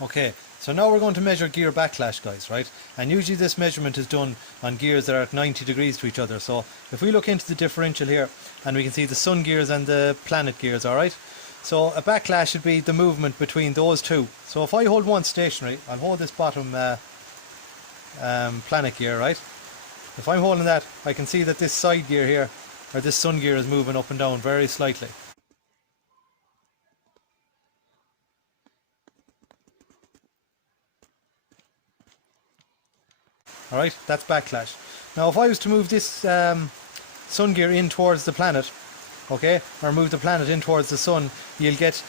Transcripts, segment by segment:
Okay, so now we're going to measure gear backlash, guys, right? And usually this measurement is done on gears that are at 90 degrees to each other. So if we look into the differential here, and we can see the sun gears and the planet gears, alright? So a backlash should be the movement between those two. So if I hold one stationary, I'll hold this bottom planet gear, right? If I'm holding that, I can see that this side gear here, or this sun gear, is moving up and down very slightly. Alright, that's backlash. Now if I was to move this sun gear in towards the planet, okay, or move the planet in towards the sun, you'll get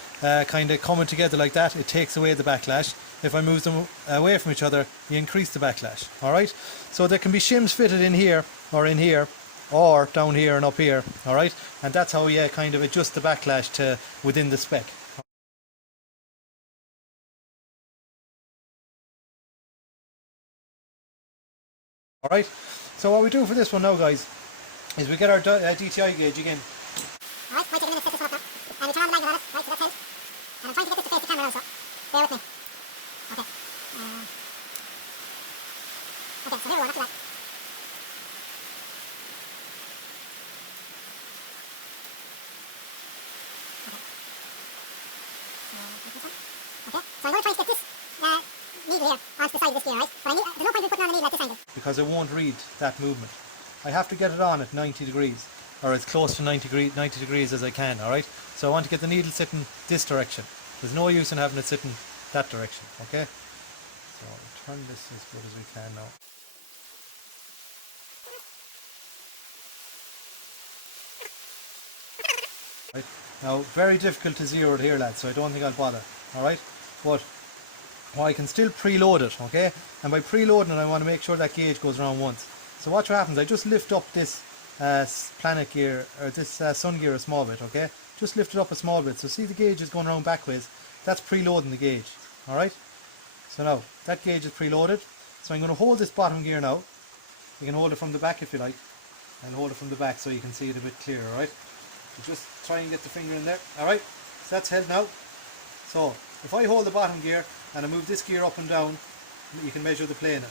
kind of coming together like that. It takes away the backlash. If I move them away from each other, you increase the backlash. Alright, so there can be shims fitted in here, or down here and up here. Alright, and that's how you kind of adjust the backlash to within the spec. Alright, so what we do for this one now, guys, is we get our DTI gauge again. Alright, might take a minute to set this one up now. And we turn on the angle on it, right, so that's it. And I'm trying to get this to face the camera also. Bear with me. Okay. Okay, so here we go, not too bad. Okay, so I'm going to try and get this needle here onto the side of this gear, right? But there's no point in putting on a needle at this angle. Because it won't read that movement. I have to get it on at 90 degrees, or as close to 90 degrees as I can, alright? So I want to get the needle sitting this direction. There's no use in having it sitting that direction, okay? So I'll turn this as good as we can now. Right. Now, very difficult to zero it here, lads, so I don't think I'll bother, alright? But I can still preload it, okay? And by preloading it, I want to make sure that gauge goes around once. So watch what happens. I just lift up this planet gear, or this sun gear a small bit, okay? Just lift it up a small bit. So see the gauge is going around backwards. That's preloading the gauge, alright? So now, that gauge is preloaded. So I'm going to hold this bottom gear now. You can hold it from the back if you like. And hold it from the back so you can see it a bit clearer, alright? So just try and get the finger in there, alright? So that's held now. So if I hold the bottom gear and I move this gear up and down, you can measure the play in it.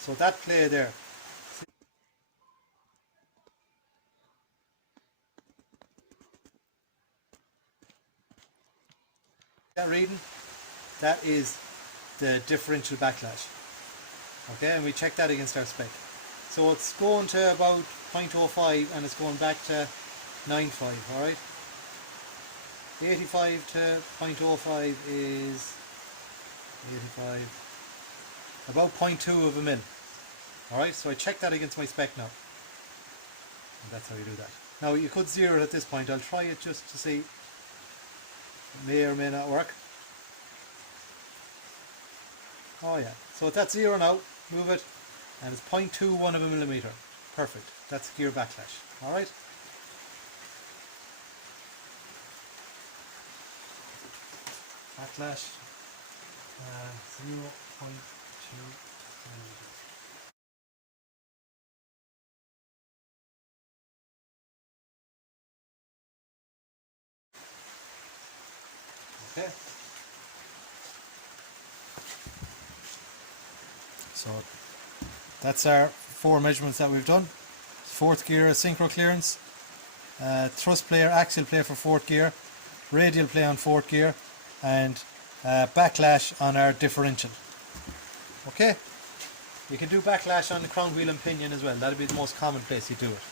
So that play there. See that reading? That is the differential backlash. Okay, and we check that against our spec. So it's going to about 0.05 and it's going back to 95, alright? 85 to 0.05 is 85, about 0.2 of a mil. Alright, so I check that against my spec now. And that's how you do that. Now you could zero it at this point. I'll try it just to see. It may or may not work. Oh yeah, so it's at zero now. Move it. And it's 0.21 of a millimeter. Perfect. That's gear backlash. Alright? Backlash 0.2 millimeters. Okay. So that's our 4 measurements that we've done. Fourth gear synchro clearance, thrust player, axial play for fourth gear, radial play on fourth gear, and backlash on our differential. Okay, you can do backlash on the crown wheel and pinion as well. That'll be the most common place you do it.